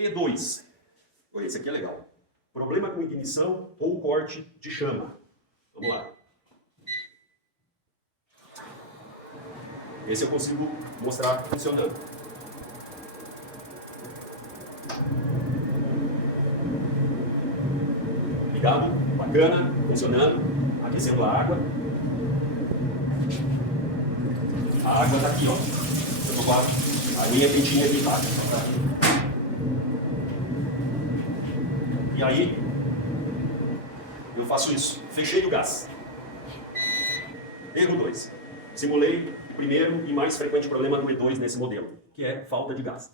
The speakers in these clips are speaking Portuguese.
E2. Esse aqui é legal. Problema com ignição ou corte de chama. Vamos lá. Esse eu consigo mostrar funcionando. Ligado, bacana, funcionando, aquecendo a água. A água está aqui, ó. Eu tô com a linha quentinha aqui embaixo. E aí, eu faço isso. Fechei o gás. Erro 2. Simulei o primeiro e mais frequente problema do E2 nesse modelo, que é falta de gás.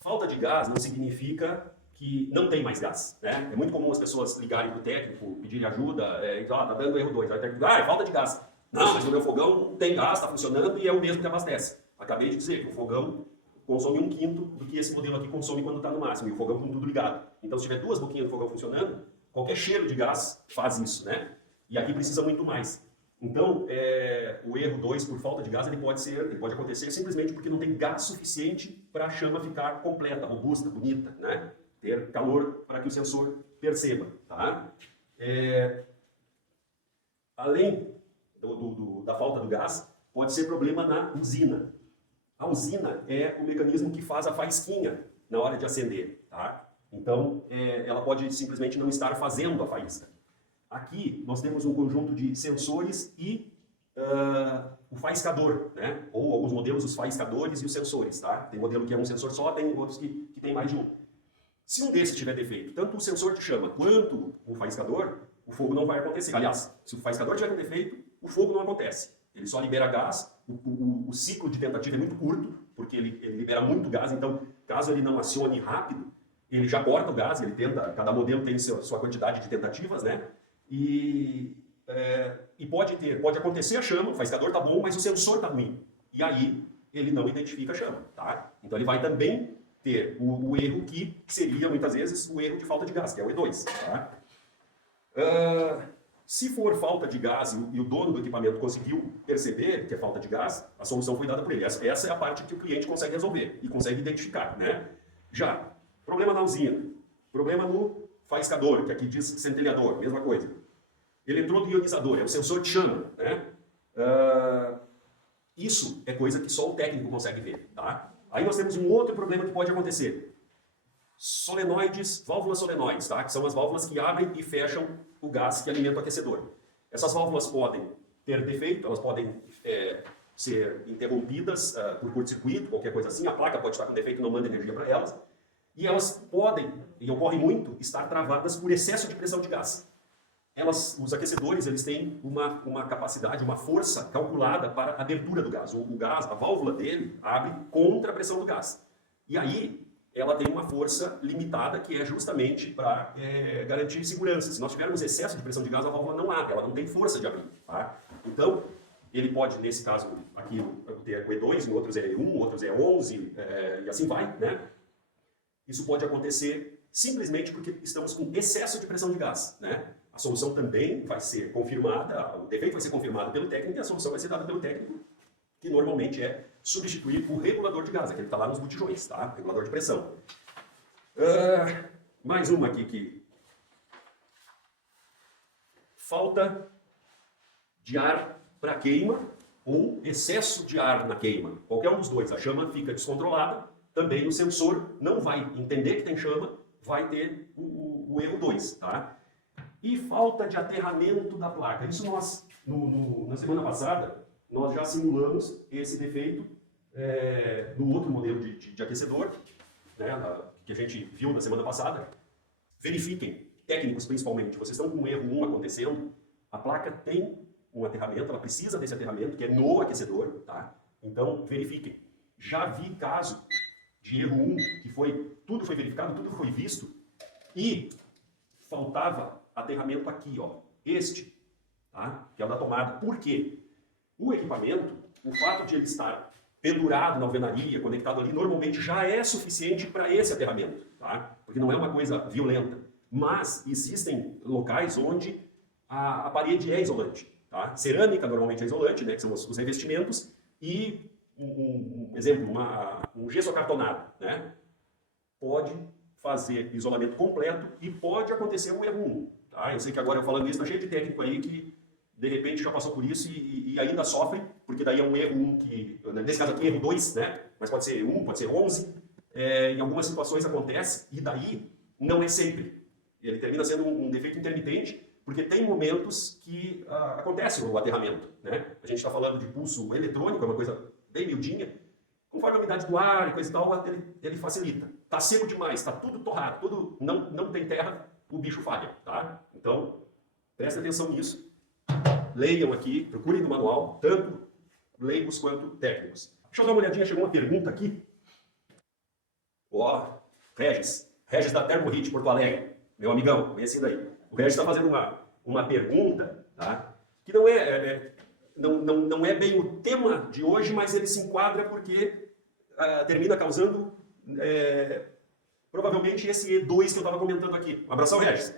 Falta de gás não significa que não tem mais gás, né? É muito comum as pessoas ligarem para o técnico, pedirem ajuda, tá dando erro 2. Aí o técnico diz, é falta de gás. Não, mas o meu fogão tem gás, está funcionando e é o mesmo que abastece. Acabei de dizer que o fogão consome 1/5 do que esse modelo aqui consome quando está no máximo, e o fogão com tudo ligado. Então, se tiver 2 boquinhas do fogão funcionando, qualquer cheiro de gás faz isso, né? E aqui precisa muito mais. Então, o erro 2 por falta de gás, ele pode acontecer simplesmente porque não tem gás suficiente para a chama ficar completa, robusta, bonita, né? Ter calor para que o sensor perceba, tá? Além da falta do gás, pode ser problema na usina. A usina é o mecanismo que faz a faísquinha na hora de acender, tá? Então, ela pode simplesmente não estar fazendo a faísca. Aqui, nós temos um conjunto de sensores e o faiscador, né? Ou alguns modelos, os faiscadores e os sensores, tá? Tem modelo que é um sensor só, tem outros que tem mais de um. Se um desses tiver defeito, tanto o sensor de chama quanto o faiscador, o fogo não vai acontecer. Aliás, se o faiscador tiver com defeito, o fogo não acontece. Ele só libera gás, o ciclo de tentativa é muito curto, porque ele libera muito gás, então, caso ele não acione rápido, ele já corta o gás, ele tenta, cada modelo tem sua quantidade de tentativas, né? E pode acontecer a chama, o faiscador tá bom, mas o sensor tá ruim. E aí, ele não identifica a chama, tá? Então, ele vai também ter o erro que seria, muitas vezes, o erro de falta de gás, que é o E2, tá? Se for falta de gás e o dono do equipamento conseguiu perceber que é falta de gás, a solução foi dada por ele. Essa é a parte que o cliente consegue resolver e consegue identificar, né? Já, problema na usina, problema no faiscador, que aqui diz centelhador, mesma coisa. Eletrodo ionizador, é o sensor de chama, né? Isso é coisa que só o técnico consegue ver, tá? Aí nós temos um outro problema que pode acontecer. Solenoides, válvulas solenoides, tá? Que são as válvulas que abrem e fecham o gás que alimenta o aquecedor. Essas válvulas podem ter defeito, elas podem ser interrompidas por curto-circuito, qualquer coisa assim. A placa pode estar com defeito e não manda energia para elas. E elas podem, e ocorre muito, estar travadas por excesso de pressão de gás. Os aquecedores, eles têm uma capacidade, uma força calculada para a abertura do gás. O gás, a válvula dele, abre contra a pressão do gás. E aí, ela tem uma força limitada que é justamente para garantir segurança. Se nós tivermos excesso de pressão de gás, a válvula não abre, ela não tem força de abrir, tá? Então, ele pode, nesse caso aqui, ter o E2, em outros é E1, outros é 11, e assim vai, né? Isso pode acontecer simplesmente porque estamos com excesso de pressão de gás, né? A solução também vai ser confirmada, o defeito vai ser confirmado pelo técnico e a solução vai ser dada pelo técnico, que normalmente é substituir o regulador de gás, aquele que está lá nos botijões, tá? Regulador de pressão. Mais uma aqui que... Falta de ar para queima ou excesso de ar na queima. Qualquer um dos dois, a chama fica descontrolada, também o sensor não vai entender que tem chama, vai ter o erro 2, tá? E falta de aterramento da placa. Isso nós, na semana passada, nós já simulamos esse defeito no outro modelo de aquecedor, né, que a gente viu na semana passada. Verifiquem, técnicos principalmente, vocês estão com um erro 1 acontecendo, a placa tem um aterramento, ela precisa desse aterramento, que é no aquecedor, tá? Então, verifiquem. Já vi caso de erro 1, que tudo foi verificado, tudo foi visto, e faltava aterramento aqui, ó, tá? Que é o da tomada. Por quê? O equipamento, o fato de ele estar pendurado na alvenaria, conectado ali, normalmente já é suficiente para esse aterramento, tá? Porque não é uma coisa violenta. Mas existem locais onde a parede é isolante, tá? Cerâmica normalmente é isolante, né, que são os revestimentos, e um exemplo, um gesso acartonado, né? pode fazer isolamento completo e pode acontecer um erro 1. Tá? Eu sei que agora eu falando isso, está cheio de técnico aí que de repente já passou por isso e ainda sofre, porque daí é um erro 1 que, nesse caso aqui, erro 2, né? Mas pode ser 1, pode ser 11. Em algumas situações acontece e daí não é sempre. Ele termina sendo um defeito intermitente, porque tem momentos que acontece o aterramento. Né? A gente está falando de pulso eletrônico, é uma coisa bem miudinha. Conforme a umidade do ar e coisa e tal, ele facilita. Está seco demais, está tudo torrado, não tem terra, o bicho falha. Tá? Então, prestem atenção nisso. Leiam aqui, procurem no manual, tanto leigos quanto técnicos. Deixa eu dar uma olhadinha, chegou uma pergunta aqui. Ó, Regis da Termorite, Porto Alegre, meu amigão, conhecido aí. O Regis está fazendo uma pergunta, tá? Que não é bem o tema de hoje, mas ele se enquadra porque termina causando provavelmente esse E2 que eu estava comentando aqui. Um abração, Regis.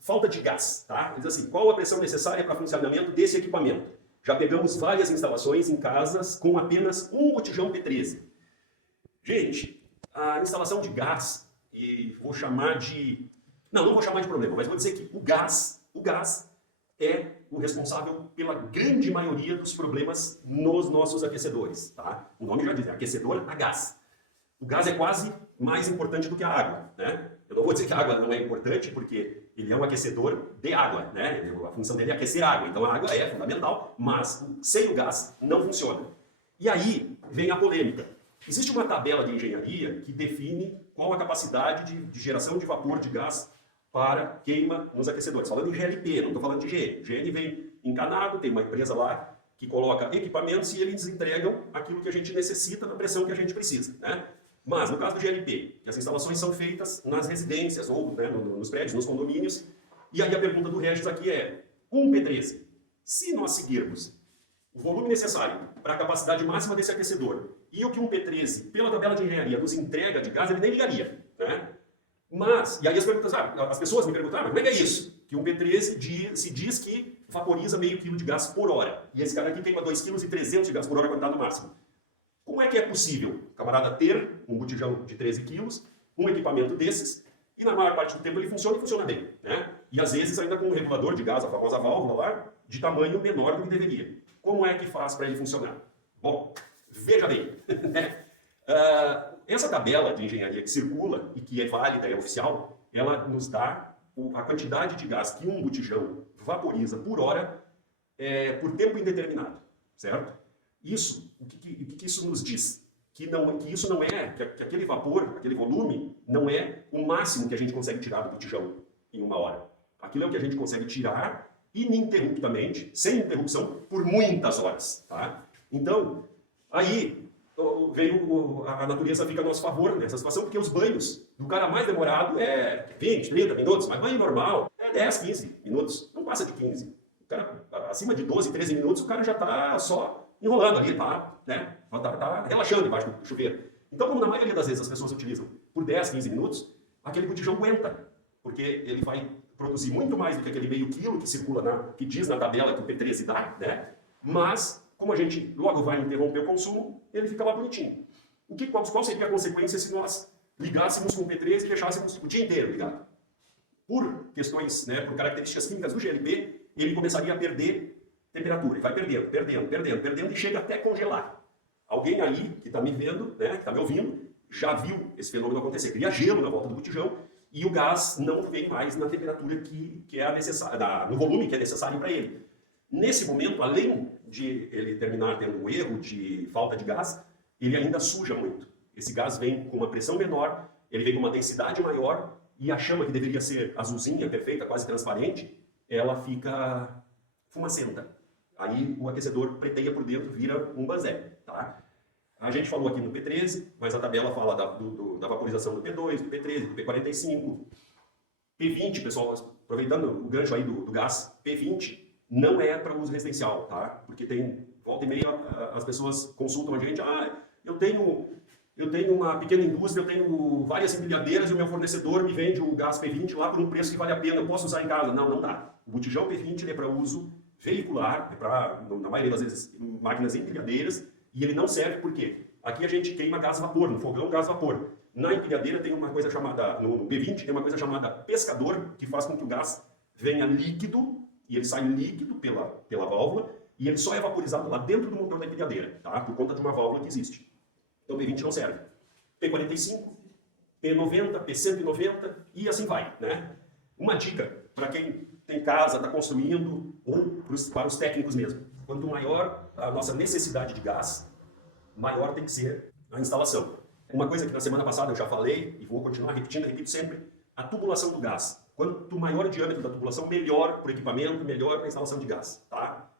Falta de gás, tá? Ele diz assim, qual a pressão necessária para funcionamento desse equipamento? Já pegamos várias instalações em casas com apenas um botijão P13. Gente, a instalação de gás, e vou chamar de... Não vou chamar de problema, mas vou dizer que o gás é o responsável pela grande maioria dos problemas nos nossos aquecedores, tá? O nome já diz, aquecedor a gás. O gás é quase mais importante do que a água, né? Eu não vou dizer que a água não é importante, porque ele é um aquecedor de água, né? A função dele é aquecer água, então a água é fundamental, mas sem o gás não funciona. E aí vem a polêmica. Existe uma tabela de engenharia que define qual a capacidade de geração de vapor de gás para queima nos aquecedores. Falando em GLP, não estou falando de GN. GN vem encanado, tem uma empresa lá que coloca equipamentos e eles entregam aquilo que a gente necessita na pressão que a gente precisa, né? Mas, no caso do GLP, que as instalações são feitas nas residências ou né, nos prédios, nos condomínios, e aí a pergunta do Regis aqui é, um P13, se nós seguirmos o volume necessário para a capacidade máxima desse aquecedor e o que um P13, pela tabela de engenharia, nos entrega de gás, ele nem ligaria, né? Mas, e aí as pessoas me perguntam, mas como é que é isso? Que um P13 se diz que vaporiza meio quilo de gás por hora, e esse cara aqui queima 2,3 kg de gás por hora quando está no máximo. Como é que é possível, camarada, ter um botijão de 13 quilos, um equipamento desses, e na maior parte do tempo ele funciona e funciona bem, né? E às vezes ainda com um regulador de gás, a famosa válvula lá, de tamanho menor do que deveria. Como é que faz para ele funcionar? Bom, veja bem, né? Essa tabela de engenharia que circula e que é válida, é oficial, ela nos dá a quantidade de gás que um botijão vaporiza por hora por tempo indeterminado, certo? Isso, o que isso nos diz? Que isso não é, que aquele vapor, aquele volume, não é o máximo que a gente consegue tirar do botijão em uma hora. Aquilo é o que a gente consegue tirar ininterruptamente, sem interrupção, por muitas horas, tá? Então, aí a natureza fica a nosso favor nessa situação, porque os banhos do cara mais demorado é 20, 30 minutos, mas banho normal é 10, 15 minutos, não passa de 15. O cara, acima de 12, 13 minutos, o cara já está só enrolando ali, tá relaxando embaixo do chuveiro. Então, como na maioria das vezes as pessoas utilizam por 10, 15 minutos, aquele botijão aguenta, porque ele vai produzir muito mais do que aquele meio quilo que circula, que diz na tabela que o P13 dá, né? Mas, como a gente logo vai interromper o consumo, ele fica lá bonitinho. Qual seria a consequência se nós ligássemos com o P13 e deixássemos o dia inteiro ligado? Por questões, né, por características químicas do GLP, ele começaria a perder temperatura, e vai perdendo, e chega até congelar. Alguém aí, que está me vendo, né, que está me ouvindo, já viu esse fenômeno acontecer. Cria gelo na volta do botijão, e o gás não vem mais na temperatura que é necessária, no volume que é necessário para ele. Nesse momento, além de ele terminar tendo um erro de falta de gás, ele ainda suja muito. Esse gás vem com uma pressão menor, ele vem com uma densidade maior, e a chama que deveria ser azulzinha, perfeita, quase transparente, ela fica fumacenta. Aí o aquecedor preteia por dentro, vira um banzé, tá? A gente falou aqui no P13, mas a tabela fala da vaporização do P2, do P13, do P45. P20, pessoal, aproveitando o gancho aí do gás, P20 não é para uso residencial, tá? Porque volta e meia, as pessoas consultam a gente, eu tenho uma pequena indústria, eu tenho várias empilhadeiras e o meu fornecedor me vende o gás P20 lá por um preço que vale a pena, eu posso usar em casa. Não dá. O botijão P20 é para uso veicular, é para, na maioria das vezes, máquinas empilhadeiras, e ele não serve por quê? Aqui a gente queima gás vapor, no fogão gás vapor. Na empilhadeira tem uma coisa chamada, no B20 tem uma coisa chamada pescador, que faz com que o gás venha líquido, e ele sai líquido pela válvula, e ele só é vaporizado lá dentro do motor da empilhadeira, tá? Por conta de uma válvula que existe. Então o B20 não serve. P45, P90, P190 e assim vai, né? Uma dica para quem tem casa, está construindo, ou para os técnicos mesmo. Quanto maior a nossa necessidade de gás, maior tem que ser a instalação. Uma coisa que na semana passada eu já falei, e vou continuar repetindo, repito sempre, a tubulação do gás. Quanto maior o diâmetro da tubulação, melhor para o equipamento, melhor para a instalação de gás, tá?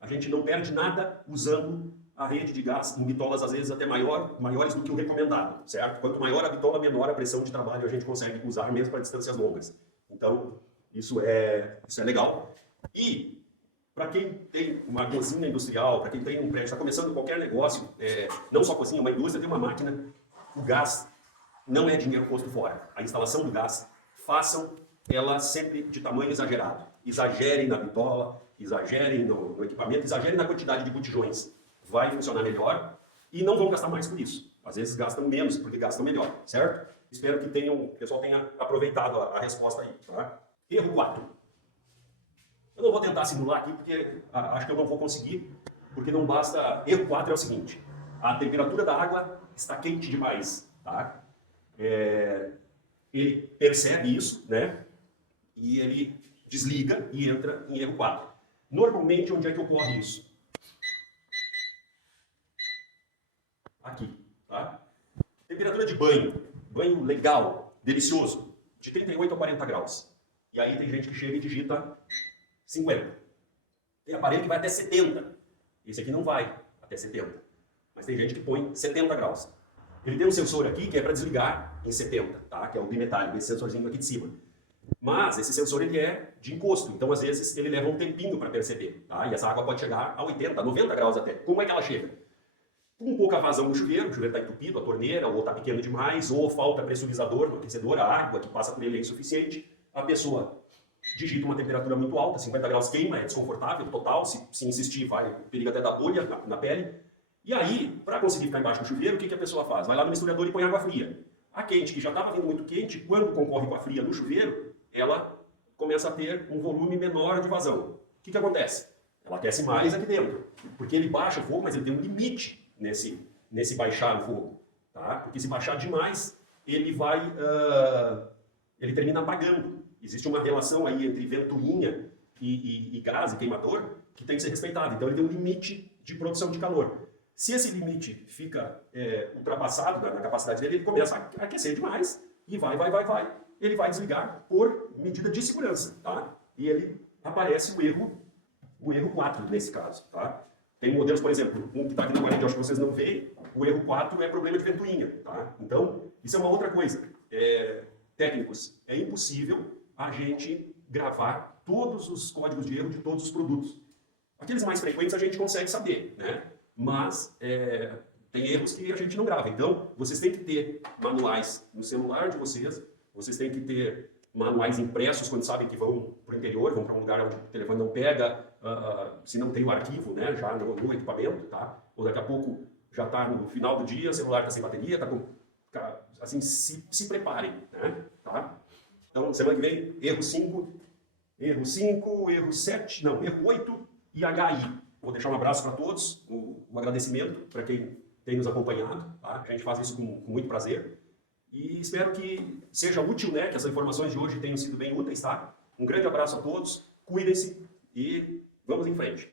A gente não perde nada usando a rede de gás em bitolas, às vezes, até maiores do que o recomendado, certo? Quanto maior a bitola, menor a pressão de trabalho a gente consegue usar, mesmo para distâncias longas. Então, isso é legal. E, para quem tem uma cozinha industrial, para quem tem um prédio, está começando qualquer negócio, não só cozinha, uma indústria, tem uma máquina, o gás não é dinheiro posto fora. A instalação do gás, façam ela sempre de tamanho exagerado. Exagerem na bitola, exagerem no equipamento, exagerem na quantidade de botijões. Vai funcionar melhor e não vão gastar mais por isso. Às vezes gastam menos porque gastam melhor, certo? Espero que o pessoal tenha aproveitado a resposta aí, tá? Erro 4. Eu não vou tentar simular aqui porque acho que eu não vou conseguir, porque não basta... Erro 4 é o seguinte, a temperatura da água está quente demais, tá? Ele percebe isso, né? E ele desliga e entra em erro 4. Normalmente, onde é que ocorre isso? Aqui, tá? Temperatura de banho legal, delicioso, de 38 a 40 graus. E aí tem gente que chega e digita 50. Tem aparelho que vai até 70. Esse aqui não vai até 70. Mas tem gente que põe 70 graus. Ele tem um sensor aqui que é para desligar em 70, tá? Que é o bimetálico, esse sensorzinho aqui de cima. Mas esse sensor ele é de encosto, então às vezes ele leva um tempinho para perceber, tá? E essa água pode chegar a 80, 90 graus até. Como é que ela chega? Com pouca vazão no chuveiro, o chuveiro está entupido, a torneira, ou está pequeno demais, ou falta pressurizador no aquecedor, a água que passa por ele é insuficiente, a pessoa digita uma temperatura muito alta, 50 graus queima, é desconfortável, total, se insistir vai, periga até dar bolha na pele. E aí, para conseguir ficar embaixo do chuveiro, o que a pessoa faz? Vai lá no misturador e põe água fria. A quente, que já estava vindo muito quente, quando concorre com a fria no chuveiro, ela começa a ter um volume menor de vazão. O que acontece? Ela aquece mais aqui dentro, porque ele baixa o fogo, mas ele tem um limite nesse baixar o fogo, tá? Porque se baixar demais, ele termina apagando. Existe uma relação aí entre ventoinha e gás e queimador que tem que ser respeitada. Então ele tem um limite de produção de calor. Se esse limite fica ultrapassado na capacidade dele, ele começa a aquecer demais e vai. Ele vai desligar por medida de segurança, tá? E ele aparece o erro 4 nesse caso, tá? Tem modelos, por exemplo, um que está aqui na parede, acho que vocês não veem, o erro 4 é problema de ventoinha, tá? Então, isso é uma outra coisa. Técnicos, é impossível a gente gravar todos os códigos de erro de todos os produtos. Aqueles mais frequentes a gente consegue saber, né? Mas tem erros que a gente não grava. Então, vocês têm que ter manuais no celular de vocês têm que ter manuais impressos quando sabem que vão para o interior, vão para um lugar onde o telefone não pega, se não tem o arquivo, né, já no equipamento, tá? Ou daqui a pouco já está no final do dia, o celular está sem bateria, assim, se preparem, né? Tá? Então, semana que vem, erro 5, erro 7, não, erro 8 e HI. Vou deixar um abraço para todos, um agradecimento para quem tem nos acompanhado, tá? A gente faz isso com muito prazer. E espero que seja útil, né? Que essas informações de hoje tenham sido bem úteis, tá? Um grande abraço a todos, cuidem-se e vamos em frente.